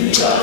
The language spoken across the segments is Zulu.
Hey!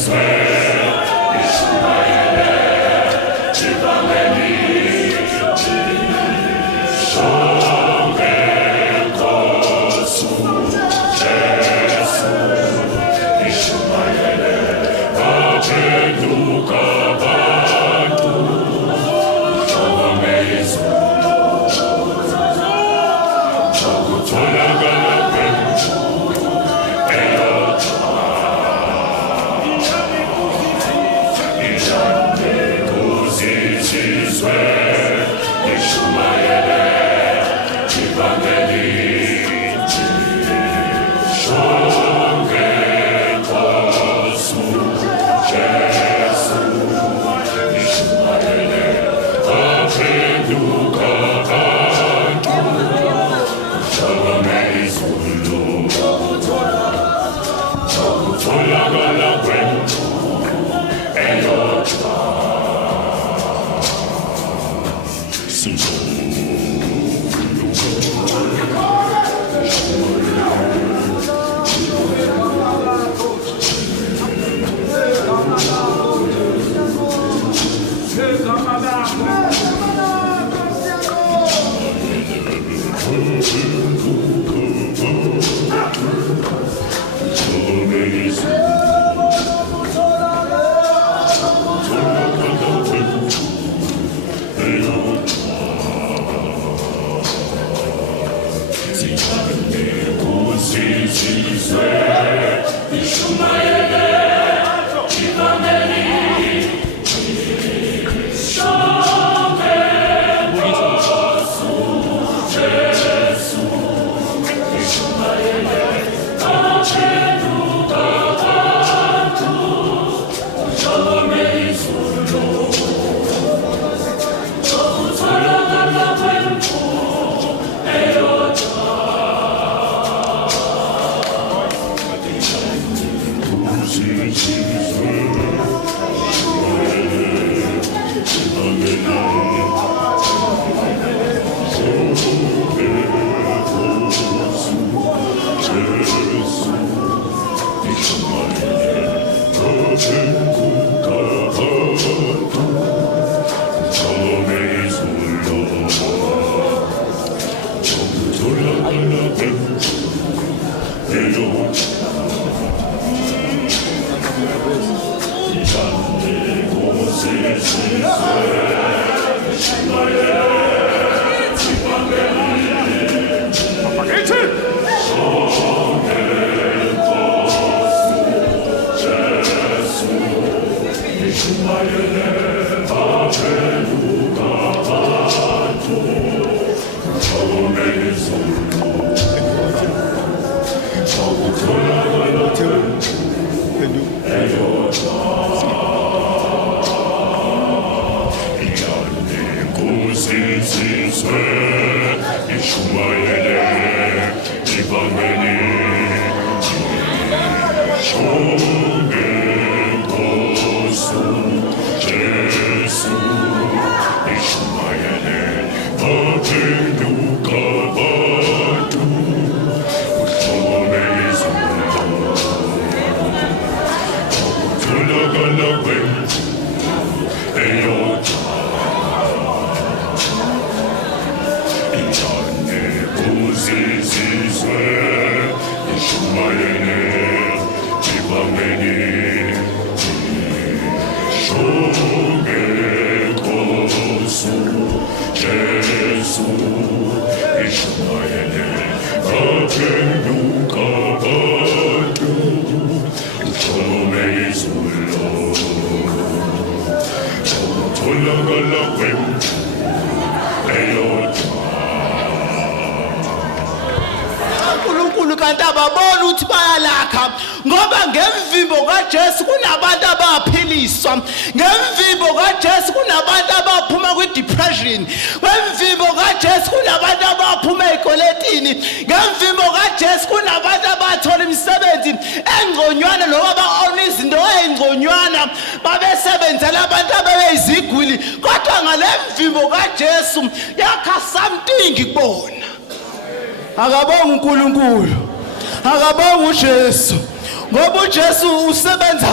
Israel, Ishmael. uNkulunkulu kanti ababona ukuthi bayalakha ngoba ngemvimbo kaJesu kunabantu abaphiliswa, ngemvimbo kaJesu kunabantu abaphuma kwi-depression, ngemvimbo kaJesu kunabantu abaphuma ezikolotini, ngemvimbo kaJesu kunabantu abathola imisebenzi engconywana noma ba-own izinto ezingconywana babesebenzela abantu abebeyizigwili, kodwa ngale mvimbo kaJesu yakha something kubona. Akabonga uNkulunkulu, akabonga uJesu, ngoba uJesu usebenza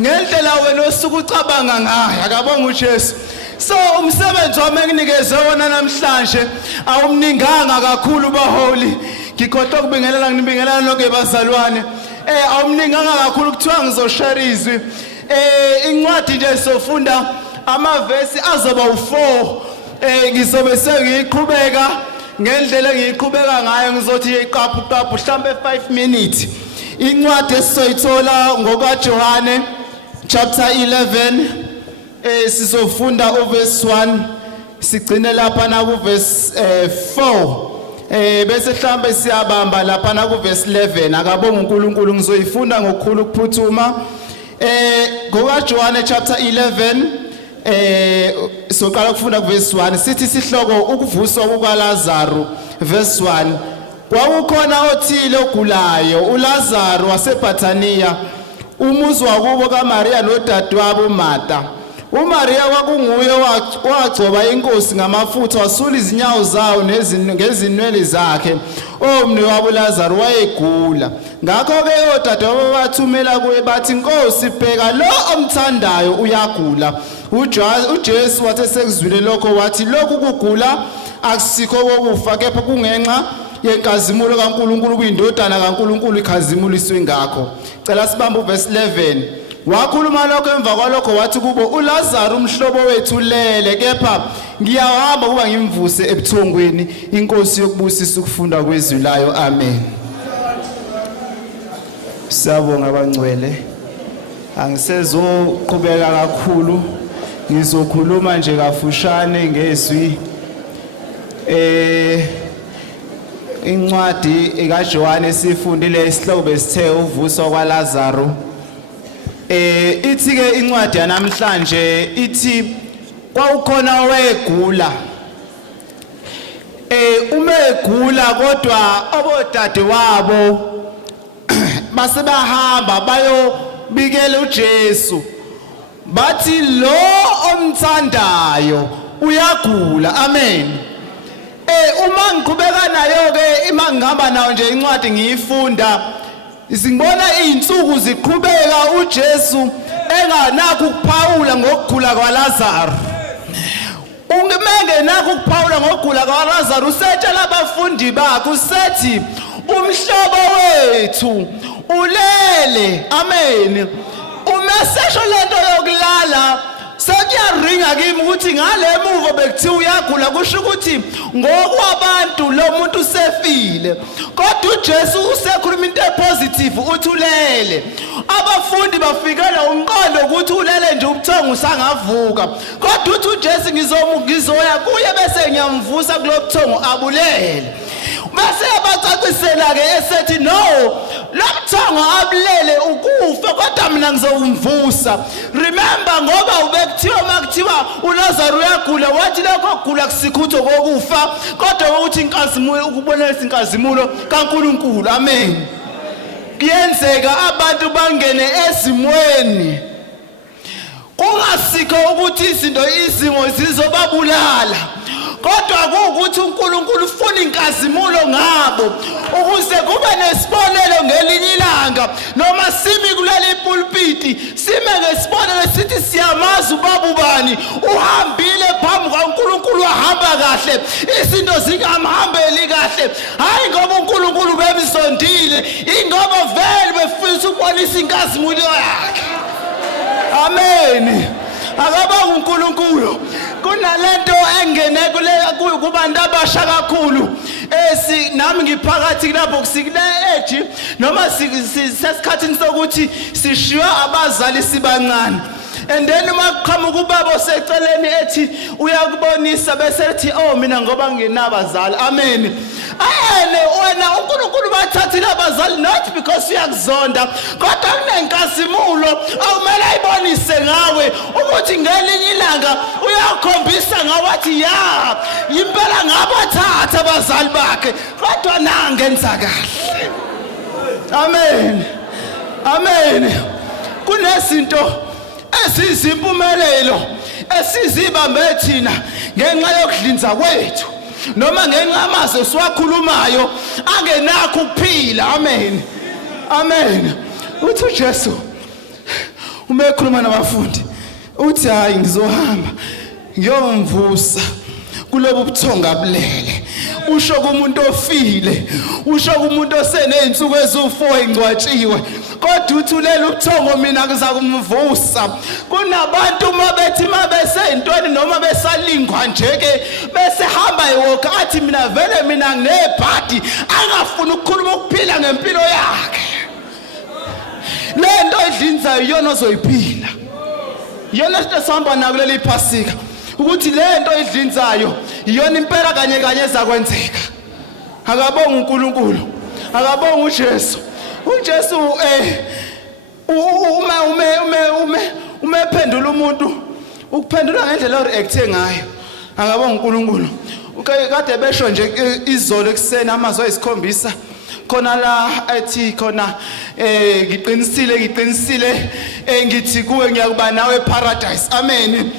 ngendlela wena osuku ucabanga ngayo. Akabonga uJesu. So umsebenzi wami enginikeze wona namhlanje awumninganga kakhulu baholi. Ngikhohle ukubingelela nginibingelela lonke bazalwane. Awumninganga kakhulu kuthiwa ngizoshare izwi incwadi nje sofunda amavesi azoba u4 ngizobe sengiqhubeka ngendlela engiqhubeka ngayo ngizothi iqaphu mhlambe 5 minutes incwadi esizoyithola ngokaJohane chapter 11 sizofunda uverse 1 sigcine lapha na kuverse 4 bese mhlambe siyabamba lapha na kuverse 11 akabonga uNkulunkulu ngizoyifunda ngokukhulu ukuphuthuma ngokaJohane chapter 11 soqala ukufunda kuverse 1 sithi sihloko ukuvuswa kukaLazaro verse 1 kwakukhona othile ogulayo uLazaro waseBethania umuzi wakubo kaMaria nodadewabo uMartha uMaria kwakunguye wagcoba inkosi ngamafutha wasula izinyawo zawo ngezinwele zakhe omnewabo uLazaro wayegula ngakho ke odadewabo bathumela kuye bathi inkosi bheka lo omthandayo uyagula uJesu wathi sekuzwile lokho wathi lokhu kugula akusikho kokufa kepha kungenxa yenkazimulo kaNkulunkulu kuyindodana kaNkulunkulu ikhazimuliswe ngakho cela sibambe uverse 11 wakhuluma lokho emva kwalokho wathi kubo uLazaro umhlobo wethu lele kepha ngiyahamba kuba ngimvuse ebuthongweni inkosi yokubusisa ukufunda kwezwi layo amen Siyabonga abangcwele angisezoqhubeka kakhulu ngizokhuluma nje kafushane ngezwi incwadi kaJohane sifundile isihloko besithe uvuswa kwaLazaro ithi ke incwadi yanamhlanje ithi kwaukhona owegula uma egula kodwa obodade wabo basebahamba bayobikela uJesu bathi lo omthandayo uyagula amen uma ngiqhubeka nayo ke ima ngihamba nayo nje incwadi ngiyifunda singibona izinsuku ziqhubeka uJesu enganakho ukuphawula ngokugula kwaLazaro ungemengenakho ukuphawula ngokugula kwaLazaro usetshela abafundi bakhe usethi umhlobo wethu ulele amen umesesho lento yokulala sekuyaringa kimi ukuthi ngale muvo bekuthiwa uyagula kusho ukuthi ngokwabantu lo muntu usefile kodwa uJesu usekhuluma into epositive uthulele abafundi bafikela umqondo ukuthi ulele nje ubuthongo usangavuka kodwa uthi uJesu ngizoya kuye bese ngiyamvusa kulobuthongo abulele bese abacacisela ke esethi no lomthongo abulele ukufa kodwa mina ngizomvusa remember ngoba ubekuthiwa makuthiwa uLazaro uyagula wathi lokho kugula kusikhutho kokufa kodwa ukuthi inkazimulo ukubonela inkazimulo kaNkulunkulu amen kuyenzeka abantu bangene ezimweni kungasikho ukuthi izimo zizobabulala kodwa kuukuthi uNkulunkulu ufuna inkazimulo ngabo ukuze kube nesibonelo ngelinye ilanga noma simi kuleli pulpiti sime ngesibonelo sithi siyamazi ubaba ubani uhambile phambi kaNkulunkulu wahamba kahle izinto zingamhambeli kahle hayi ngoba uNkulunkulu bemsondile ingoba vele befisa ukubonisa inkazimulo yakhe amen akaba uNkulunkulu kunalento engene kubantu abasha kakhulu nami ngiphakathi lapho kusikule age noma sesikhathini sokuthi sishiywa abazali sibancane and then makuqhamuka ubaba oseceleni ethi uyakubonisa bese ethi oh mina ngoba nginabazali amen ayene wena uNkulunkulu bathathile abazali not because uyakuzonda kodwa kunenkazimulo awumele ayibonise ngawe ukuthi ngelinye ilanga uyakhombisa ngawathi ya impela ngabathatha abazali bakhe kodwa nangenza kahle amen amen kunezinto esizimpumelelo esizibambe thina ngenxa yokudlinza kwethu noma ngenxa amazwi siwakhulumayo angenakho ukuphila amen amen uthi uJesu uma ekhuluma nabafundi uthi hayi ngizohamba ngiyomvusa kulobu buthongo abulele usho kumuntu ofile usho kumuntu oseneyinsuku ezu4 ingcwatshiwe kodwa uthulela ubuthongo mina ngizakumvusa. Kunabantu mabethi mabeseyintweni noma besalingwa nje ke bese hamba ewoka athi mina nginebhadi angafuni ukukhuluma ukuphila ngempilo yakhe. Lento edlinzayo iyona ozoyiphila. Iyona into sihamba nayo kuleli Phasika ukuthi lento edlinzayo iyona impela kanye ezakwenzeka. Akabonga uNkulunkulu, akabonga uJesu. uJesu uma ephendula umuntu ukuphendula ngendlela oreacte ngayo. Akabonga uNkulunkulu. Kade besho nje izolo ekseni amazwi ayisikhombisa khona la ethi khona ngiqinisile ngithi kuwe ngiyakuba nawe paradise. Amen.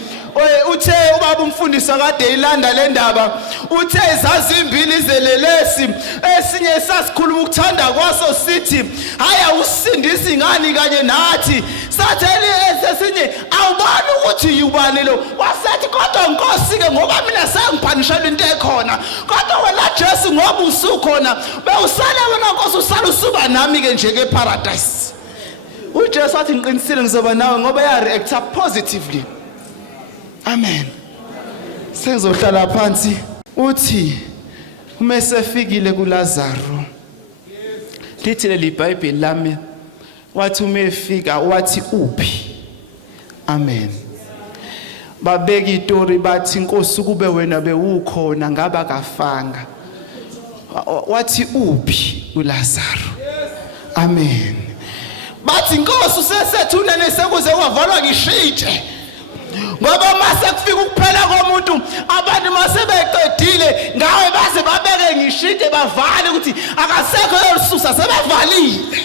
Uthe ubaba umfundisi kade ilanda le ndaba uthe zazimbili izelelesi esinye sasikhuluma ukuthanda kwaso sithi haya usindisi ngani kanye nathi satheli esinye awubani ukuthi yubani lo wasethi kodwa Nkosi ke ngoba mina sengiphanishela into ekhona kodwa wena Jesu ngoba usukhona bewusale wena Nkosi usale usuba nami ke nje ke paradise. uJesu athi ngiqinisile ngizoba nawe ngoba ya reacta positively. Amen. Sengizohlala phansi uthi uma esefikile kuLazaro lithi leli iBhayibheli lami wathi uma efika wathi uphi. Amen. Babeka itori bathi Nkosi kube wena bewukhona ngaba kafanga. Wathi uphi uLazaro. Amen. Bathi Nkosi usesethunene sekuze kwavalwa ngishitshe. Ngoba mase kufika ukuphela komuntu abantu mase beqedile ngawe baze babeke ngishite bavale ukuthi akasekho elisusa sebevalile.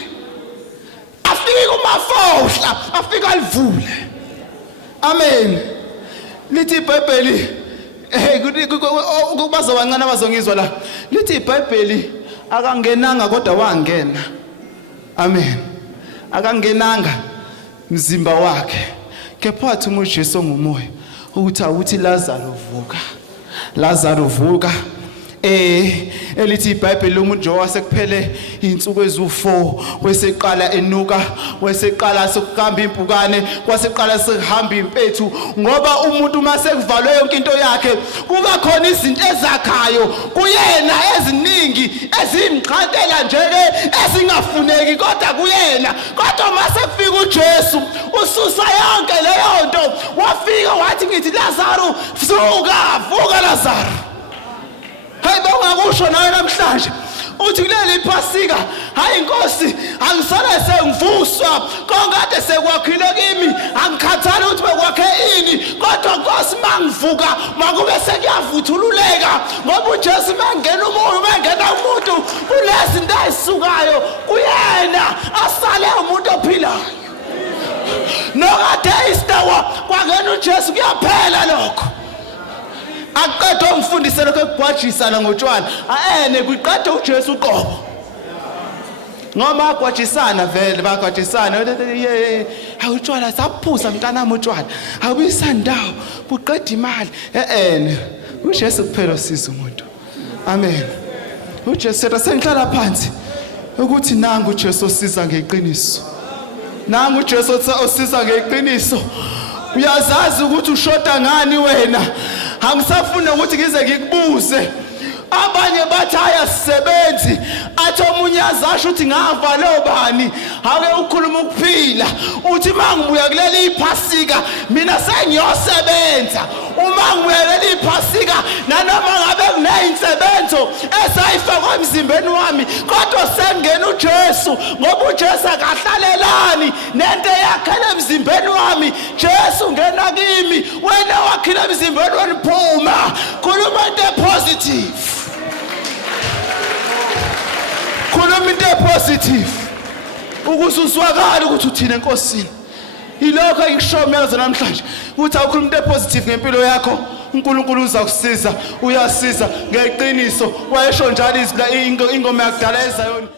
Afike kumafohla afika alivule. Amen. Lithi iBhayibheli kubazobancane abazongizwa la. Lithi iBhayibheli akangenanga kodwa wangena. Amen. Akangenanga mzimba wakhe. Kepha athi uJesu ongumoya ukuthi awuthi Lazaro vuka. Elithi iBhayibheli umuntu nje wasekuphele insuku ezi4 weseqala enuka weseqala sokuhamba impukane kwaseqala sekuhamba impethu ngoba umuntu mase kuvalwe yonke into yakhe kuba khona izinto ezakhayo kuyena eziningi ezimqhathela nje ezingafuneki kodwa kuyena kodwa mase kufika uJesu ususa yonke leyo nto wafika wathi ngithi Lazaro vuka Lazaro. Hayi bongakusho nawe namhlanje uthi kuleli Phasika hayi Nkosi angisale sengivuswa kongade sekwakhile kimi angikhathali ukuthi bekwakhe ini kodwa Nkosi mangivuka makube sekuyavuthululeka ngoba uJesu mangena umuntu kulezi zinto ayisukayo kuyena asale umuntu ophilayo. Nokade istawa kwangena uJesu kuyaphela lokho. Aqedwe umfundisi lokho ekugwajisana ngotshwala kuyiqeda uJesu uqobo ngoma agwajisana vele bagwajisana awutshwala saphuza mntanami utshwala awuyisandawo buqeda imali uJesu kuphela usiza umuntu. Amen. uJesu setha sengihlala phansi ukuthi nangu uJesu osiza ngeqiniso. Nangu uJesu osiza ngeqiniso. Uyazazi ukuthi ushoda ngani wena. Angisafuna ukuthi ngize ngikubuze. Abanye bathi ayasisebenzi athi omunye azasho ukuthi ngava lo bani ake ukhuluma ukuphila uthi mangibuya kuleli iPhasika mina sengiyosebenza. Uma ngibuya kuleli iPhasika nanoma ngabe kuneyinsebenzo esayifakwa emzimbeni wami kodwa sengena uJesu ngoba uJesu akahlalelani nento yakhele emzimbeni wami. Jesu ngena kimi wena wakhile emzimbeni wami phuma khuluma into positive. Khuluma into positive ukuze uswakale ukuthi uthina enkosini. Ilokho engishomezo namhlanje ukuthi awukhuluma into positive ngempilo yakho uNkulunkulu uzakusiza uyasiza ngeqiniso wayesho njalo ingoma yakudala ezayo.